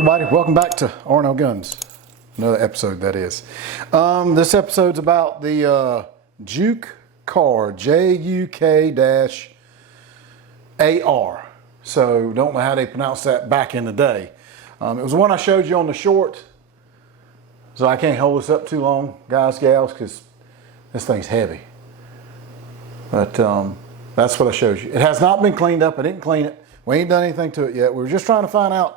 everybody, welcome back to R&L Guns. Another episode, that is. This episode's about the Juke car, Juk-AR. So don't know how they pronounced that back in the day. It was the one I showed you on the short. So I can't hold this up too long, guys, gals, because this thing's heavy. But that's what I showed you. It has not been cleaned up. I didn't clean it. We ain't done anything to it yet. We were just trying to find out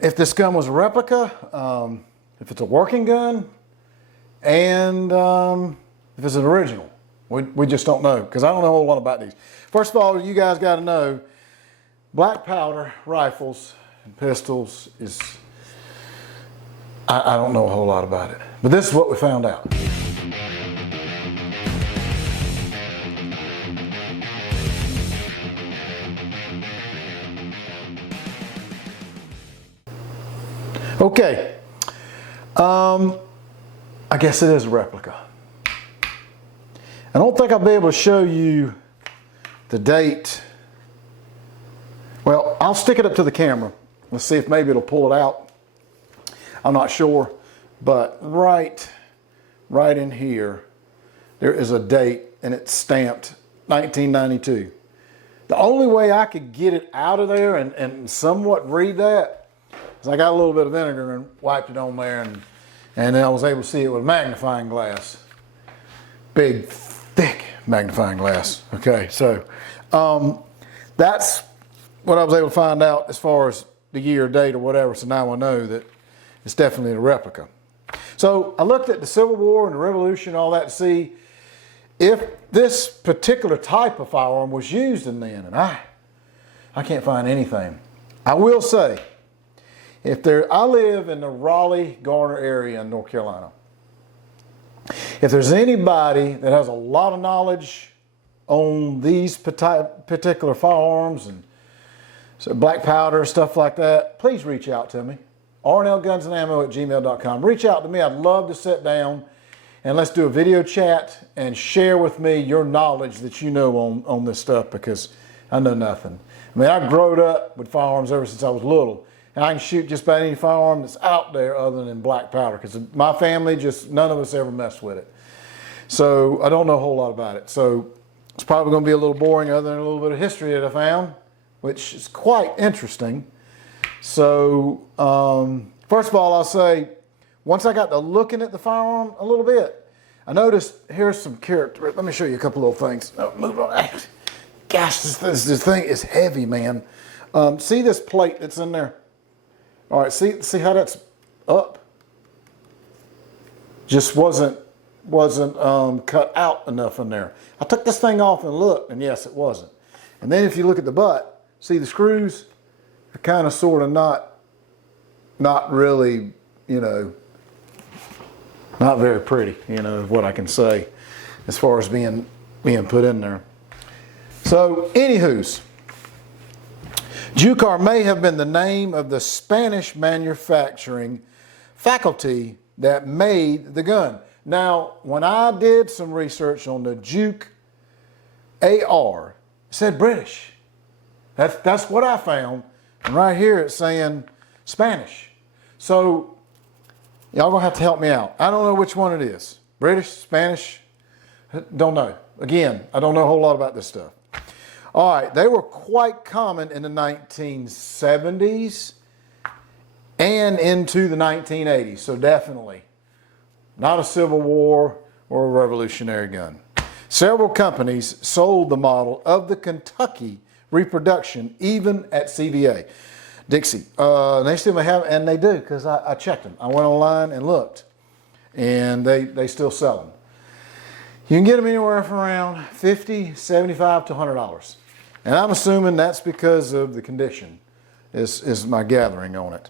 if this gun was a replica, if it's a working gun, and if it's an original. We just don't know, because I don't know a whole lot about these. First of all, you guys got to know, black powder rifles and pistols is, I don't know a whole lot about it. But this is what we found out. Okay, I guess it is a replica. I don't think I'll be able to show you the date. Well, I'll stick it up to the camera. Let's see if maybe it'll pull it out. I'm not sure, but right in here, there is a date and it's stamped 1992. The only way I could get it out of there and somewhat read that, I got a little bit of vinegar and wiped it on there, and then I was able to see it with a magnifying glass. Big, thick magnifying glass. Okay, so that's what I was able to find out as far as the year, date, or whatever, so now I know that it's definitely a replica. So I looked at the Civil War and the Revolution, all that, to see if this particular type of firearm was used in then, and I can't find anything. I will say, I live in the Raleigh-Garner area in North Carolina. If there's anybody that has a lot of knowledge on these particular firearms and so black powder, stuff like that, please reach out to me. rnlgunsandammo@gmail.com. Reach out to me. I'd love to sit down and let's do a video chat and share with me your knowledge that you know on this stuff, because I know nothing. I mean, I've grown up with firearms ever since I was little. And I can shoot just about any firearm that's out there other than black powder, because my family, none of us ever messed with it. So I don't know a whole lot about it. So it's probably going to be a little boring other than a little bit of history that I found, which is quite interesting. So first of all, I'll say, once I got to looking at the firearm a little bit, I noticed here's some character. Let me show you a couple little things. Oh, move on. Gosh, this thing is heavy, man. See this plate that's in there? All right, see how that's up? Just wasn't cut out enough in there. I took this thing off and looked, and yes, it wasn't. And then if you look at the butt, see the screws are kind of sort of not really, not very pretty, is what I can say as far as being put in there. So, anywho's, Juk-AR may have been the name of the Spanish manufacturing faculty that made the gun. Now, when I did some research on the Juk-AR, it said British. That's what I found. And right here it's saying Spanish. So, y'all gonna have to help me out. I don't know which one it is. British, Spanish, don't know. Again, I don't know a whole lot about this stuff. All right, they were quite common in the 1970s and into the 1980s, so definitely not a Civil War or a Revolutionary gun. Several companies sold the model of the Kentucky reproduction, even at CVA. Dixie, they still may have, and they do, because I checked them. I went online and looked, and they still sell them. You can get them anywhere from around $50, $75 to $100. And I'm assuming that's because of the condition, is my gathering on it.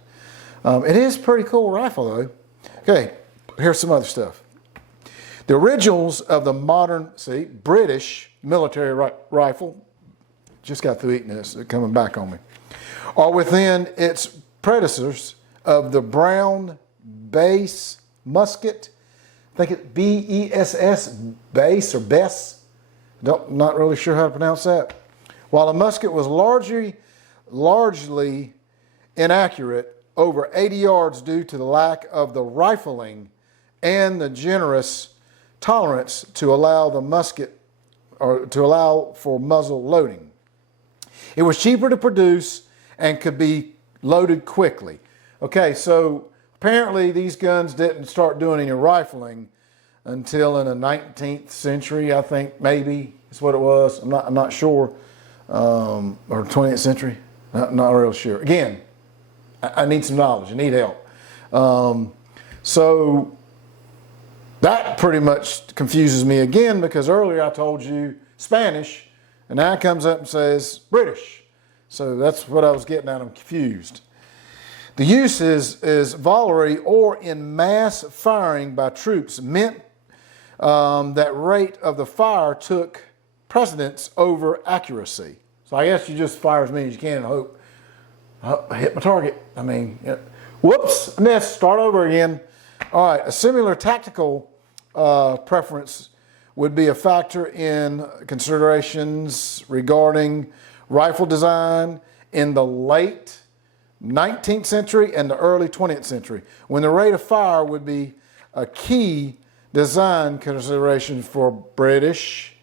It is a pretty cool rifle, though. Okay, here's some other stuff. The originals of the modern, British military rifle, just got through eating this, coming back on me, are within its predecessors of the Brown Base musket. I think it's B-E-S-S, base or Bess. Not really sure how to pronounce that. While the musket was largely inaccurate over 80 yards due to the lack of the rifling and the generous tolerance to allow the musket or to allow for muzzle loading. It was cheaper to produce and could be loaded quickly. Okay, so apparently these guns didn't start doing any rifling until in the 19th century, I think, maybe is what it was. I'm not sure. Or 20th century, not real sure. Again, I need some knowledge. I need help. So that pretty much confuses me again, because earlier I told you Spanish, and now it comes up and says British. So that's what I was getting at. I'm confused. The use is volley or in mass firing by troops meant that rate of the fire took precedence over accuracy. So I guess you just fire as many as you can and hope I hit my target. I mean, whoops, I missed, start over again. All right, a similar tactical preference would be a factor in considerations regarding rifle design in the late 19th century and the early 20th century, when the rate of fire would be a key design consideration for British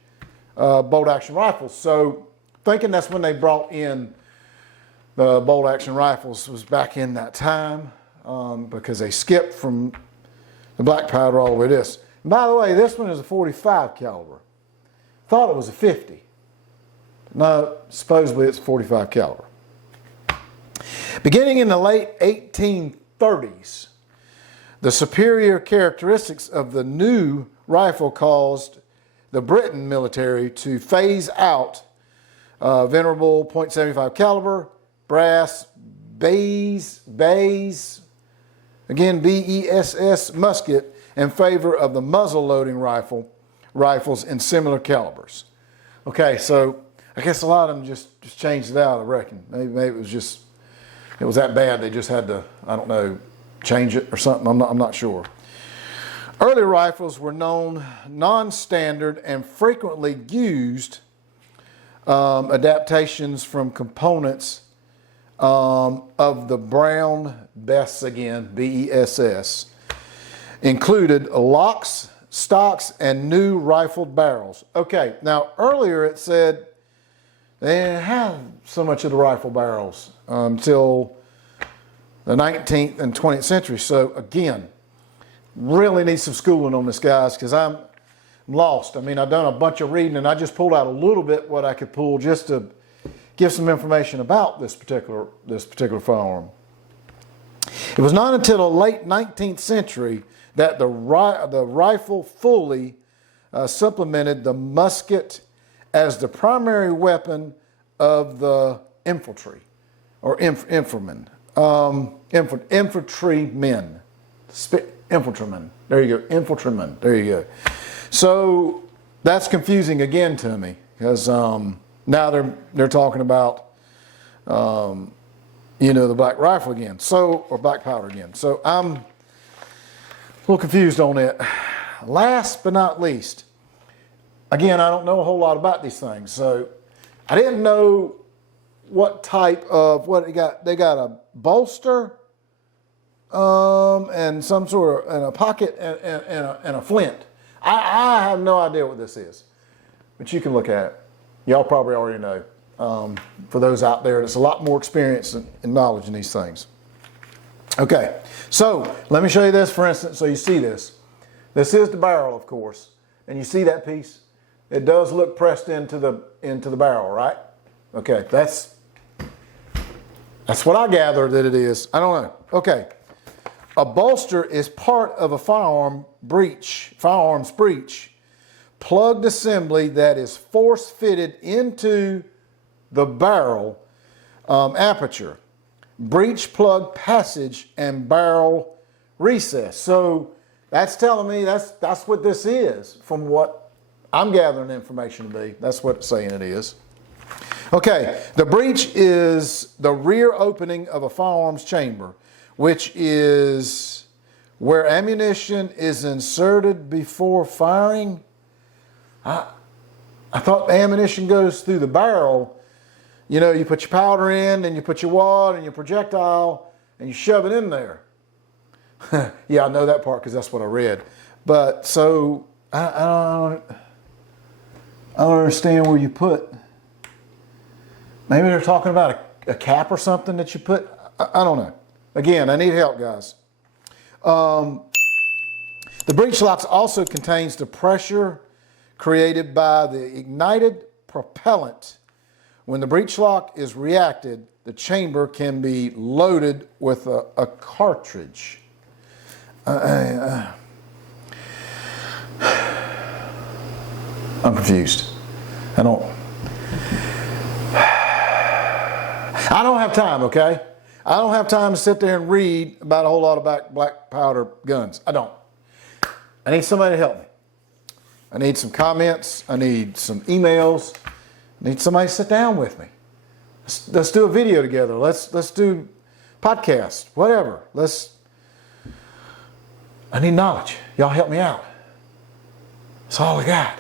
bolt-action rifles. So thinking that's when they brought in the bolt-action rifles was back in that time, because they skipped from the black powder all the way to this. And by the way, this one is a 45 caliber. Thought it was a 50. No, supposedly it's 45 caliber. Beginning in the late 1830s, the superior characteristics of the new rifle caused the Britain military to phase out venerable .75 caliber, brass, bays, again BESS musket in favor of the muzzle loading rifles in similar calibers. Okay, so I guess a lot of them just changed it out, I reckon. Maybe it was that bad they just had to, I don't know, change it or something. I'm not sure. Early rifles were known non-standard and frequently used adaptations from components of the Brown Bess, again, BESS, included locks, stocks, and new rifled barrels. Okay, now earlier it said they didn't have so much of the rifle barrels until the 19th and 20th century. So again, really need some schooling on this, guys, because I'm lost. I mean, I've done a bunch of reading, and I just pulled out a little bit what I could pull just to give some information about this particular firearm. It was not until the late 19th century that the rifle fully supplemented the musket as the primary weapon of the infantry, or infantrymen. Infantrymen. There you go. Infantrymen. There you go. So that's confusing again to me, because now they're talking about the black rifle again. So, or black powder again. So I'm a little confused on it. Last but not least, again, I don't know a whole lot about these things, so I didn't know what type of what they got. They got a bolster, and some sort of and a pocket and a flint. I have no idea what this is, but you can look at it. Y'all probably already know. For those out there that's a lot more experience and knowledge in these things. Okay, so let me show you this, for instance, so you see this. This is the barrel, of course, and you see that piece. It does look pressed into the barrel, right? Okay, that's what I gather that it is. I don't know. Okay, a bolster is part of a firearms breech, plugged assembly that is force fitted into the barrel aperture, breech plug passage, and barrel recess. So that's telling me that's what this is, from what I'm gathering information to be. That's what it's saying it is. Okay, the breech is the rear opening of a firearms chamber, which is where ammunition is inserted before firing. I thought the ammunition goes through the barrel you know, you put your powder in, and you put your wad and your projectile, and you shove it in there. Yeah, I know that part because that's what I read. But so I don't understand where you put. Maybe they're talking about a cap or something that you put. I don't know. Again, I need help, guys. The breech locks also contains the pressure created by the ignited propellant. When the breech lock is reacted, the chamber can be loaded with a cartridge. I'm confused. I don't have time, okay? I don't have time to sit there and read about a whole lot of black powder guns. I don't. I need somebody to help me. I need some comments. I need some emails. I need somebody to sit down with me. Let's do a video together. Let's do podcast, whatever. I need knowledge. Y'all help me out. That's all I got.